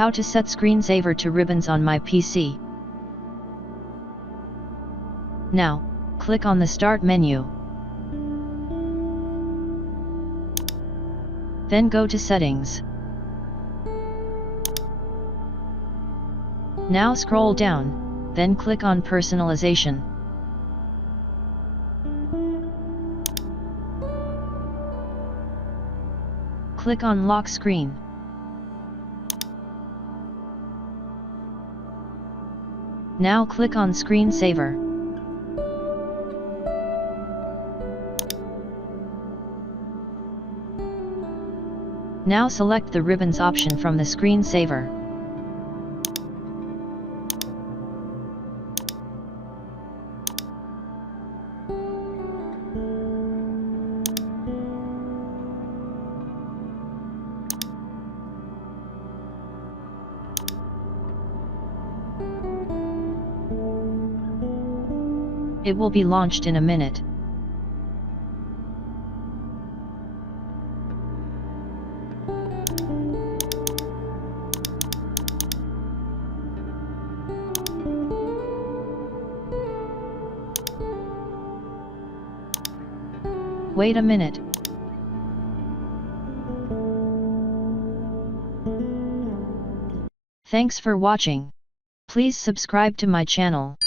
How to set screensaver to ribbons on my PC. Now, click on the Start menu. Then go to Settings. Now scroll down, then click on Personalization. Click on Lock Screen. Now click on Screensaver. Now select the ribbons option from the screensaver. It will be launched in a minute. Wait a minute. Thanks for watching. Please subscribe to my channel.